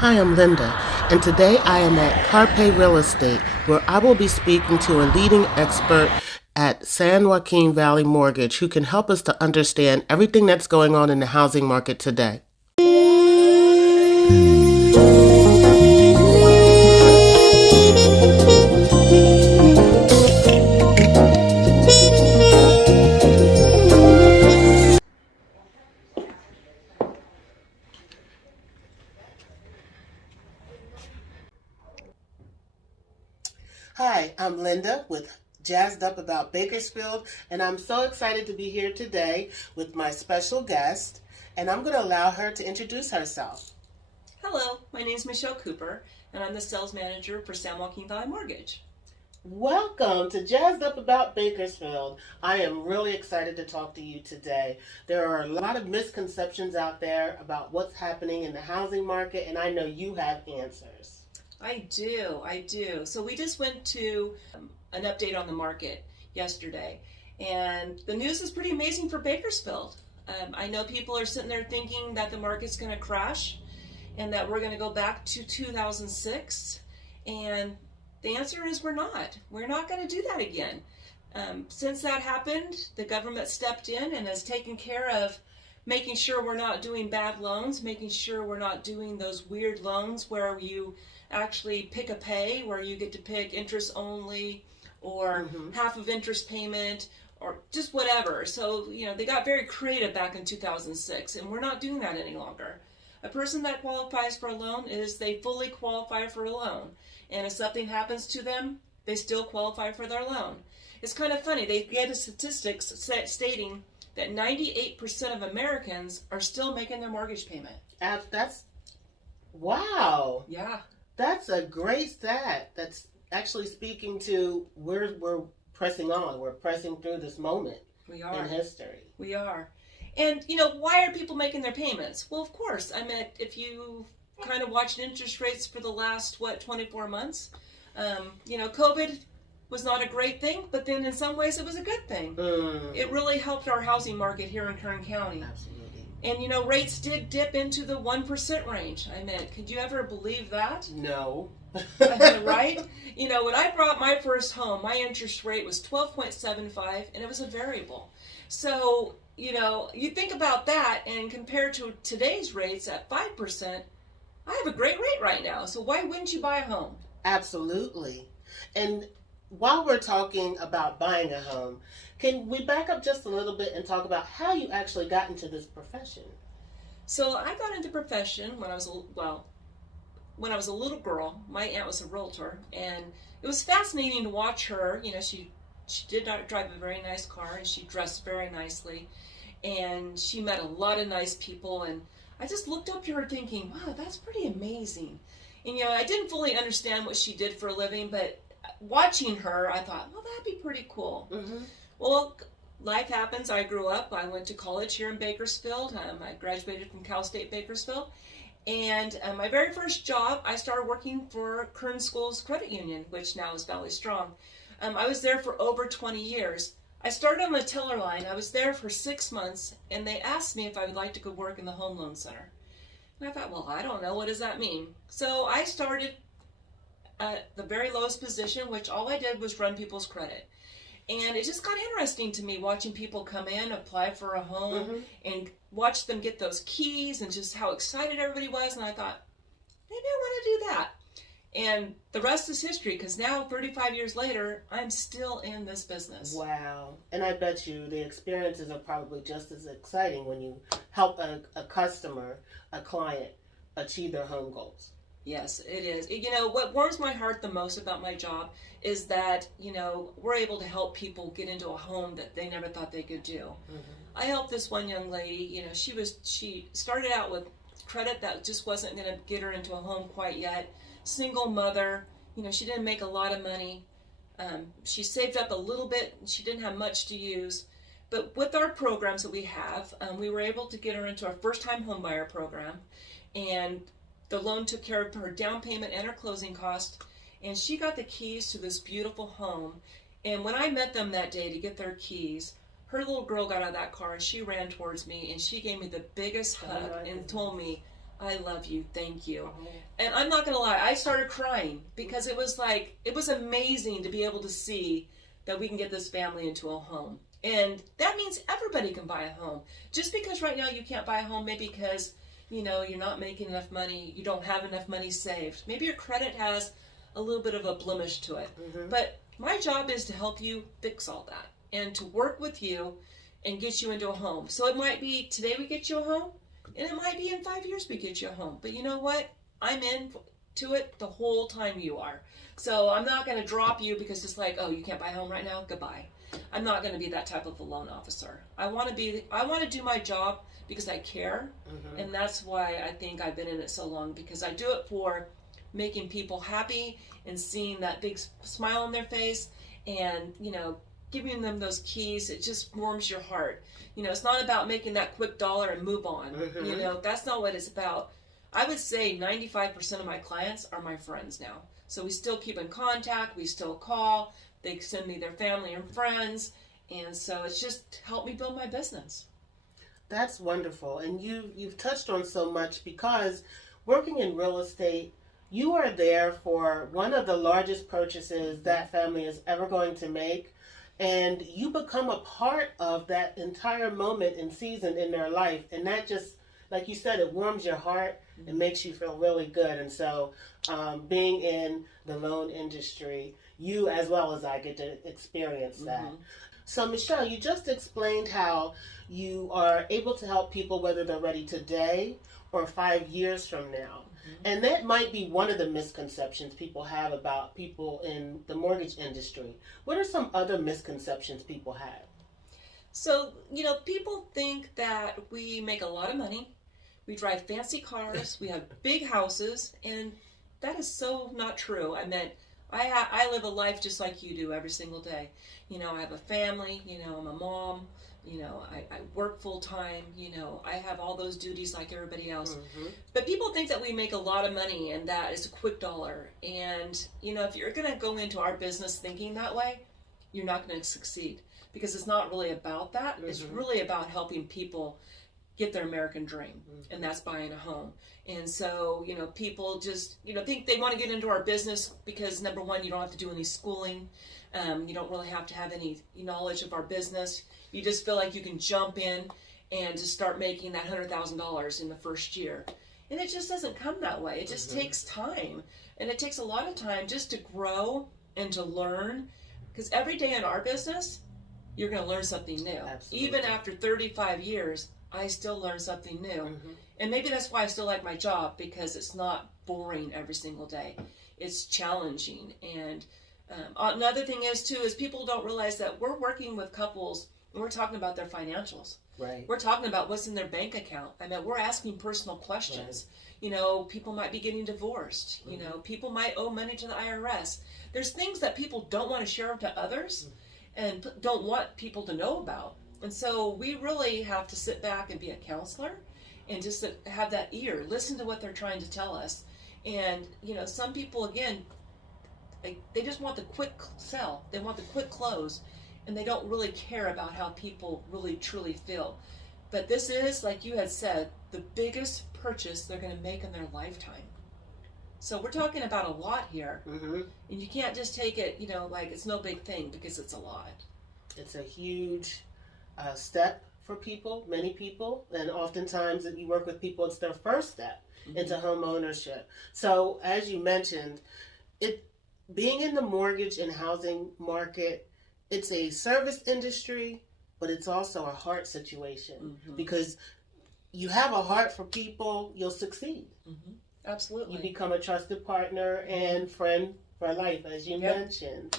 Hi, I'm Linda, and today I am at Carpe Real Estate, where I will be speaking to a leading expert at San Joaquin Valley Mortgage who can help us to understand everything that's going on in the housing market today. Hi, I'm Linda with Jazzed Up About Bakersfield, and I'm so excited to be here today with my special guest, and I'm going to allow her to introduce herself. Hello, my name is Michele Cooper, and I'm the sales manager for San Joaquin Valley Mortgage. Welcome to Jazzed Up About Bakersfield. I am really excited to talk to you today. There are a lot of misconceptions out there about what's happening in the housing market, and I know you have answers. I do. So we just went to an update on the market yesterday, and the news is pretty amazing for Bakersfield. I know people are sitting there thinking that the market's going to crash and that we're going to go back to 2006, and the answer is we're not. We're not going to do that again. Since that happened, the government stepped in and has taken care of making sure we're not doing bad loans, making sure we're not doing those weird loans where you actually pick a pay, where you get to pick interest only or half of interest payment or just whatever. So, they got very creative back in 2006, and we're not doing that any longer. A person that qualifies for a loan is they fully qualify for a loan. And if something happens to them, they still qualify for their loan. It's kind of funny. They gave the statistics stating that 98% of Americans are still making their mortgage payment. That's, wow. Yeah. That's a great stat. That's actually speaking to we're pressing on. We're pressing through this moment We are. in history. We are. And, why are people making their payments? Well, of course. I mean, if you kind of watched interest rates for the last, 24 months, COVID was not a great thing, but then in some ways it was a good thing. It really helped our housing market here in Kern County. Absolutely. And, rates did dip into the 1% range. I mean, could you ever believe that? No. Right? When I bought my first home, my interest rate was 12.75, and it was a variable. So, you think about that, and compared to today's rates at 5%, I have a great rate right now. So why wouldn't you buy a home? Absolutely. And while we're talking about buying a home, can we back up just a little bit and talk about how you actually got into this profession? So I got into profession when I was when I was a little girl. My aunt was a realtor, and it was fascinating to watch her. She did not drive a very nice car, and she dressed very nicely, and she met a lot of nice people, and I just looked up to her thinking, wow, that's pretty amazing. And I didn't fully understand what she did for a living, but watching her, I thought, well, that'd be pretty cool. Well, life happens. I grew up. I went to college here in Bakersfield. I graduated from Cal State Bakersfield. And my very first job, I started working for Kern Schools Credit Union, which now is Valley Strong. I was there for over 20 years. I started on the teller line. I was there for 6 months, and they asked me if I would like to go work in the home loan center. And I thought, well, I don't know. What does that mean? So I started at the very lowest position, which all I did was run people's credit. And it just got interesting to me watching people come in, apply for a home, and watch them get those keys and just how excited everybody was. And I thought, maybe I want to do that. And the rest is history, because now, 35 years later, I'm still in this business. Wow. And I bet you the experiences are probably just as exciting when you help a customer, a client, achieve their home goals. Yes, it is. What warms my heart the most about my job is that, we're able to help people get into a home that they never thought they could do. I helped this one young lady, she started out with credit that just wasn't going to get her into a home quite yet. Single mother, she didn't make a lot of money. She saved up a little bit, and she didn't have much to use. But with our programs that we have, we were able to get her into our first-time homebuyer program, and the loan took care of her down payment and her closing cost, and she got the keys to this beautiful home. And when I met them that day to get their keys, her little girl got out of that car and she ran towards me and she gave me the biggest hug and told me, I love you. Thank you. Oh. And I'm not going to lie, I started crying because it was amazing to be able to see that we can get this family into a home. And that means everybody can buy a home. Just because right now you can't buy a home, maybe because, you're not making enough money, you don't have enough money saved. Maybe your credit has a little bit of a blemish to it. But my job is to help you fix all that and to work with you and get you into a home. So it might be today we get you a home, and it might be in 5 years we get you a home. But you know what? I'm into it the whole time you are. So I'm not going to drop you because it's like, oh, you can't buy a home right now? Goodbye. I'm not going to be that type of a loan officer. I want to do my job because I care. And that's why I think I've been in it so long, because I do it for making people happy and seeing that big smile on their face and, giving them those keys. It just warms your heart. It's not about making that quick dollar and move on. That's not what it's about. I would say 95% of my clients are my friends now. So we still keep in contact. We still call. They send me their family and friends. And so it's just helped me build my business. That's wonderful. And you've touched on so much, because working in real estate, you are there for one of the largest purchases that family is ever going to make. And you become a part of that entire moment and season in their life. And that just, like you said, it warms your heart and makes you feel really good. And so being in the loan industry, you as well as I get to experience that. So Michele, you just explained how you are able to help people whether they're ready today or 5 years from now. And that might be one of the misconceptions people have about people in the mortgage industry. What are some other misconceptions people have? So, people think that we make a lot of money, we drive fancy cars, we have big houses, and that is so not true. I live a life just like you do every single day. I have a family, I'm a mom, I work full time, I have all those duties like everybody else. But people think that we make a lot of money and that is a quick dollar. And, if you're going to go into our business thinking that way, you're not going to succeed, because it's not really about that. It's really about helping people get their American dream, and that's buying a home. And so, people just, think they want to get into our business because, number one, you don't have to do any schooling. You don't really have to have any knowledge of our business. You just feel like you can jump in and just start making that $100,000 in the first year. And it just doesn't come that way. It just takes time. And it takes a lot of time just to grow and to learn. Because every day in our business, you're going to learn something new. Absolutely. Even after 35 years, I still learn something new. And maybe that's why I still like my job, because it's not boring every single day. It's challenging. And another thing is people don't realize that we're working with couples and we're talking about their financials. Right. We're talking about what's in their bank account. We're asking personal questions. Right. People might be getting divorced. People might owe money to the IRS. There's things that people don't want to share to others and don't want people to know about. And so we really have to sit back and be a counselor and just have that ear, listen to what they're trying to tell us. And, some people, again, they just want the quick sell. They want the quick close. And they don't really care about how people really, truly feel. But this is, like you had said, the biggest purchase they're going to make in their lifetime. So we're talking about a lot here. And you can't just take it, like it's no big thing, because it's a lot. It's a huge step for people, many people, and oftentimes if you work with people, it's their first step into home ownership. So as you mentioned, being in the mortgage and housing market, it's a service industry, but it's also a heart situation, because you have a heart for people, you'll succeed. Absolutely. You become a trusted partner and friend for life, as you mentioned.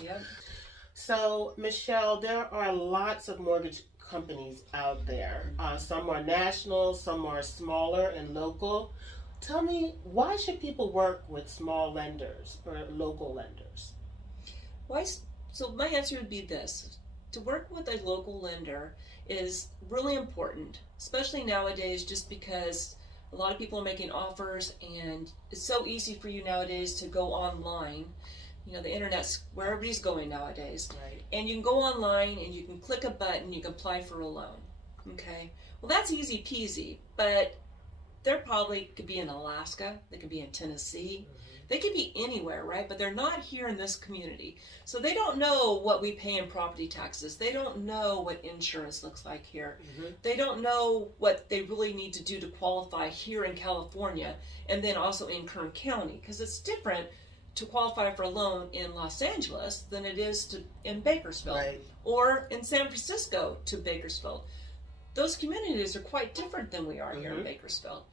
So, Michele, there are lots of mortgage companies out there. Some are national, some are smaller and local. Tell me, why should people work with small lenders or local lenders? So my answer would be this. To work with a local lender is really important, especially nowadays, just because a lot of people are making offers and it's so easy for you nowadays to go online. The internet's where everybody's going nowadays. Right. And you can go online and you can click a button, you can apply for a loan. Okay? Well, that's easy peasy, but they're probably could be in Alaska, they could be in Tennessee, they could be anywhere, right? But they're not here in this community. So they don't know what we pay in property taxes. They don't know what insurance looks like here. They don't know what they really need to do to qualify here in California and then also in Kern County, because it's different to qualify for a loan in Los Angeles than it is in Bakersfield, Right. or in San Francisco to Bakersfield. Those communities are quite different than we are here in Bakersfield.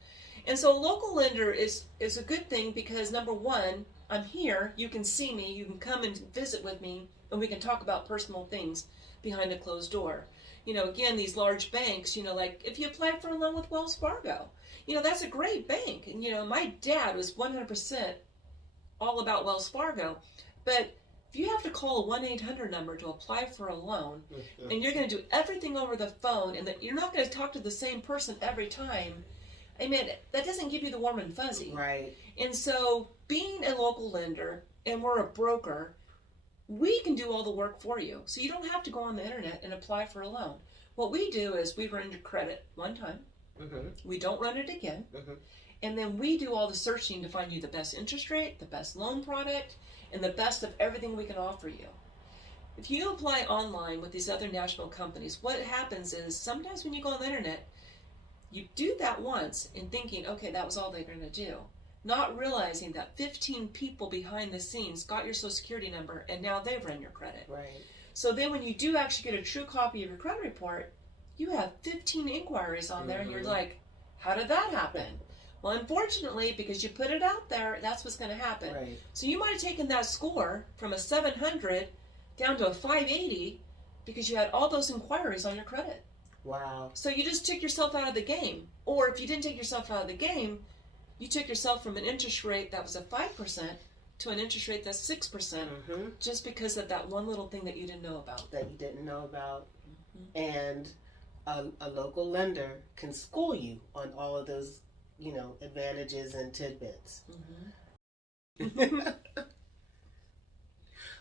And so a local lender is a good thing because, number one, I'm here, you can see me, you can come and visit with me, and we can talk about personal things behind a closed door. You know, again, these large banks, you know, like if you apply for a loan with Wells Fargo, you know, that's a great bank. And, you know, my dad was 100% all about Wells Fargo. But if you have to call a 1-800 number to apply for a loan, and you're going to do everything over the phone, and that you're not going to talk to the same person every time, I mean, that doesn't give you the warm and fuzzy. Right. And so being a local lender, and we're a broker, we can do all the work for you. So you don't have to go on the internet and apply for a loan. What we do is we run your credit one time. We don't run it again. And then we do all the searching to find you the best interest rate, the best loan product, and the best of everything we can offer you. If you apply online with these other national companies, what happens is sometimes when you go on the internet, you do that once and thinking, okay, that was all they're going to do. Not realizing that 15 people behind the scenes got your social security number and now they've run your credit. Right. So then when you do actually get a true copy of your credit report, you have 15 inquiries on there and you're like, how did that happen? Well, unfortunately, because you put it out there, that's what's going to happen. Right. So you might have taken that score from a 700 down to a 580 because you had all those inquiries on your credit. Wow. So you just took yourself out of the game. Or if you didn't take yourself out of the game, you took yourself from an interest rate that was a 5% to an interest rate that's 6%, just because of that one little thing that you didn't know about. That you didn't know about. And a local lender can school you on all of those, you know, advantages and tidbits.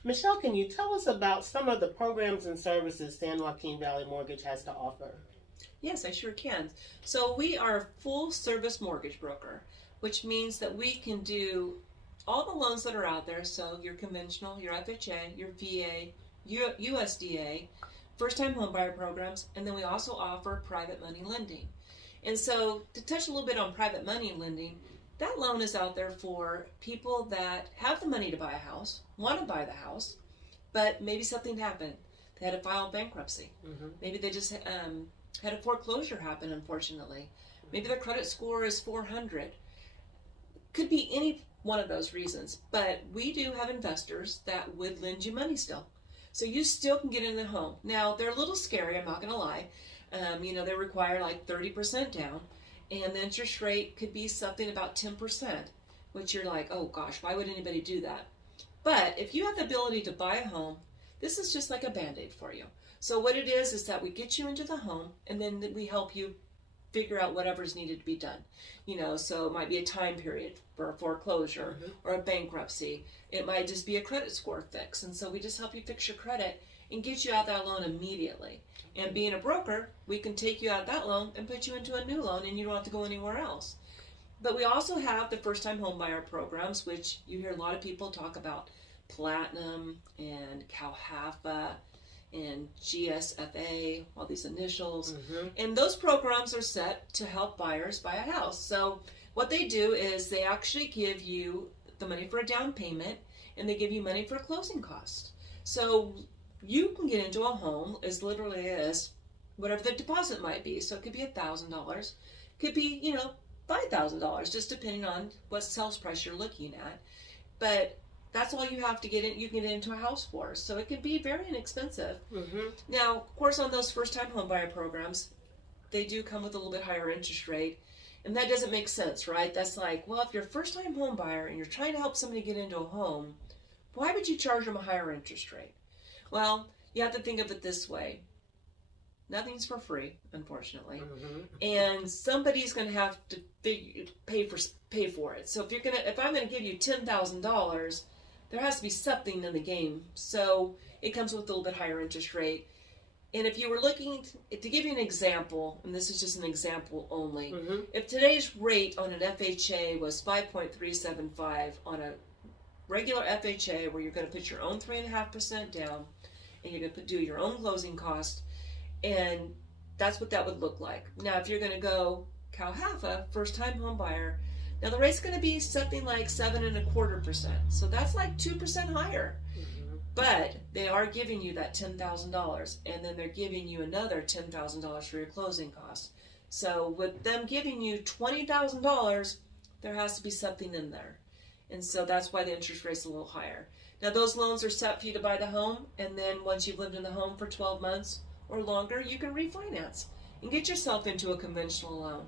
Michele, can you tell us about some of the programs and services San Joaquin Valley Mortgage has to offer? Yes, I sure can. So we are a full service mortgage broker, which means that we can do all the loans that are out there. So your conventional, your FHA, your VA, USDA, first time homebuyer programs, and then we also offer private money lending. And so to touch a little bit on private money lending, that loan is out there for people that have the money to buy a house, want to buy the house, but maybe something happened. They had to file bankruptcy. Maybe they just had a foreclosure happen, unfortunately. Maybe their credit score is 400. Could be any one of those reasons, but we do have investors that would lend you money still. So you still can get in the home. Now, they're a little scary, I'm not going to lie. You know, they require like 30% down, and the interest rate could be something about 10%, which you're like, oh gosh, why would anybody do that? But if you have the ability to buy a home, this is just like a Band-Aid for you. So what it is that we get you into the home, and then we help you figure out whatever's needed to be done. You know, so it might be a time period for a foreclosure or a bankruptcy. It might just be a credit score fix. And so we just help you fix your credit and get you out that loan immediately. And being a broker, we can take you out that loan and put you into a new loan, and you don't have to go anywhere else. But we also have the first-time homebuyer programs, which you hear a lot of people talk about, Platinum and CalHFA and GSFA, all these initials. And those programs are set to help buyers buy a house. So what they do is they actually give you the money for a down payment, and they give you money for closing costs. So you can get into a home as literally as whatever the deposit might be. So it could be $1,000, could be, you know, $5,000, just depending on what sales price you're looking at. But that's all you have to get in. You can get into a house for. So it can be very inexpensive. Now, of course, on those first-time homebuyer programs, they do come with a little bit higher interest rate, and that doesn't make sense, right? That's like, well, if you're a first-time homebuyer and you're trying to help somebody get into a home, why would you charge them a higher interest rate? Well, you have to think of it this way. Nothing's for free, unfortunately, and somebody's going to have to pay for it. So if I'm going to give you $10,000, there has to be something in the game. So it comes with a little bit higher interest rate. And if you were looking, to give you an example, and this is just an example only, Mm-hmm. if today's rate on an FHA was 5.375 on a regular FHA where you're going to put your own 3.5% down and you're going to do your own closing cost, and that's what that would look like. Now, if you're going to go Calhafa, first-time home buyer, now the rate's going to be something like 7.25%. So that's like 2% higher. Mm-hmm. But they are giving you that $10,000, and then they're giving you another $10,000 for your closing costs. So with them giving you $20,000, there has to be something in there. And so that's why the interest rate's a little higher. Now those loans are set for you to buy the home, and then once you've lived in the home for 12 months or longer, you can refinance and get yourself into a conventional loan,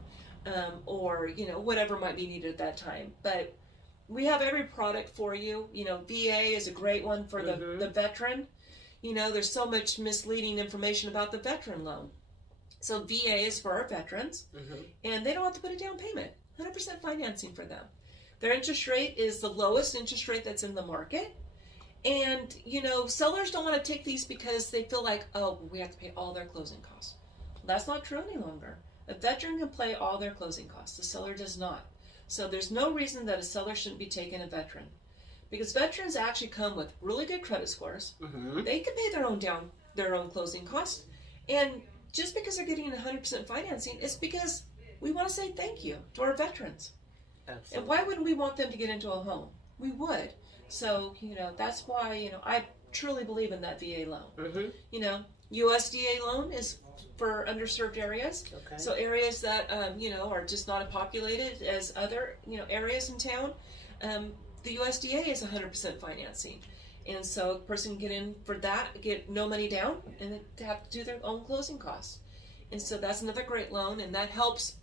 or whatever might be needed at that time. But we have every product for you. VA is a great one for the veteran. There's so much misleading information about the veteran loan. So VA is for our veterans, and they don't have to put a down payment. 100% financing for them. Their interest rate is the lowest interest rate that's in the market. And, sellers don't want to take these because they feel like, oh, we have to pay all their closing costs. Well, that's not true any longer. A veteran can pay all their closing costs. The seller does not. So there's no reason that a seller shouldn't be taking a veteran. Because veterans actually come with really good credit scores. Mm-hmm. They can pay their own closing costs. And just because they're getting 100% financing, it's because we want to say thank you to our veterans. Absolutely. And why wouldn't we want them to get into a home? We would. So, that's why, I truly believe in that VA loan. Mm-hmm. USDA loan is for underserved areas. Okay. So areas that, are just not as populated as other, areas in town. The USDA is 100% financing. And so a person can get in for that, get no money down, and they have to do their own closing costs. And so that's another great loan, and that helps,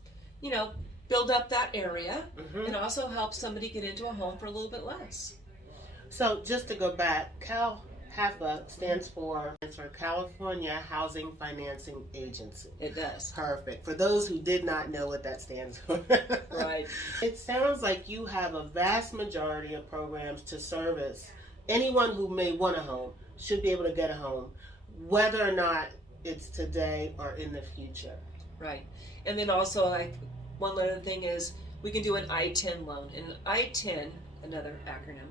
build up that area, and also helps somebody get into a home for a little bit less. So just to go back, CalHFA stands for California Housing Financing Agency. It does. Perfect. For those who did not know what that stands for. Right. It sounds like you have a vast majority of programs to service anyone who may want a home, should be able to get a home, whether or not it's today or in the future. Right. And then also, one other thing is we can do an ITIN loan. And ITIN, another acronym,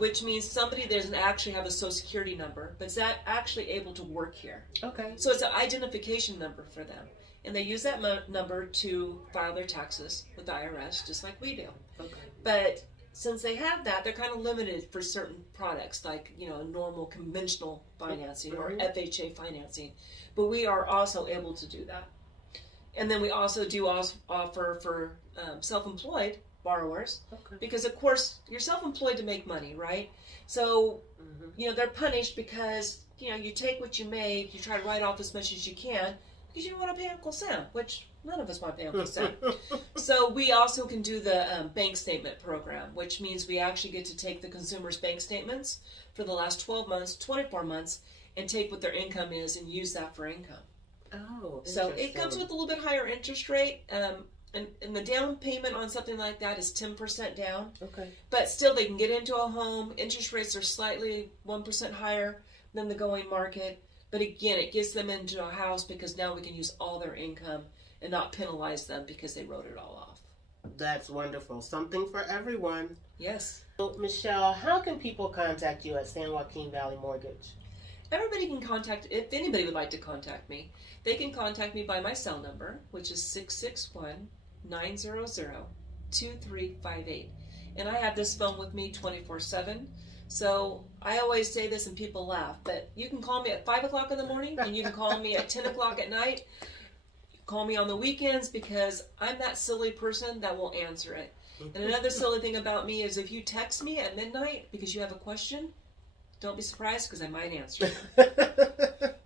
which means somebody doesn't actually have a social security number, but is actually able to work here. Okay. So it's an identification number for them. And they use that number to file their taxes with the IRS, just like we do. Okay. But since they have that, they're kind of limited for certain products, like, normal conventional financing or FHA financing. But we are also able to do that. And then we also do offer for self-employed borrowers, because of course you're self-employed to make money, right? So they're punished because you take what you make, you try to write off as much as you can because you don't want to pay Uncle Sam, which none of us want to pay Uncle Sam. So we also can do the bank statement program, which means we actually get to take the consumer's bank statements for the last 12 months, 24 months, and take what their income is and use that for income. Oh, so it comes with a little bit higher interest rate. And the down payment on something like that is 10% down. Okay. But still, they can get into a home. Interest rates are slightly 1% higher than the going market. But again, it gets them into a house because now we can use all their income and not penalize them because they wrote it all off. That's wonderful. Something for everyone. Yes. So, Michele, how can people contact you at San Joaquin Valley Mortgage? Everybody can if anybody would like to contact me, they can contact me by my cell number, which is 661-900-2358. And I have this phone with me 24/7. So I always say this and people laugh, but you can call me at 5 o'clock in the morning and you can call me at 10 o'clock at night. Call me on the weekends because I'm that silly person that will answer it. And another silly thing about me is if you text me at midnight because you have a question, don't be surprised because I might answer it.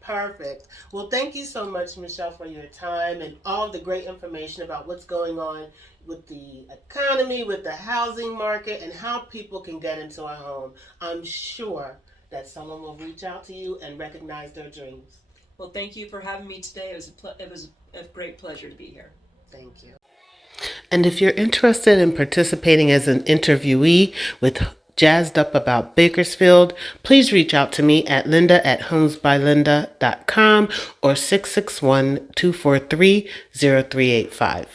Perfect. Well, thank you so much, Michele, for your time and all the great information about what's going on with the economy, with the housing market, and how people can get into a home. I'm sure that someone will reach out to you and recognize their dreams. Well, thank you for having me today. It was a great pleasure to be here. Thank you. And if you're interested in participating as an interviewee with jazzed up about Bakersfield, please reach out to me at linda@homesbylinda.com or 661-243-0385.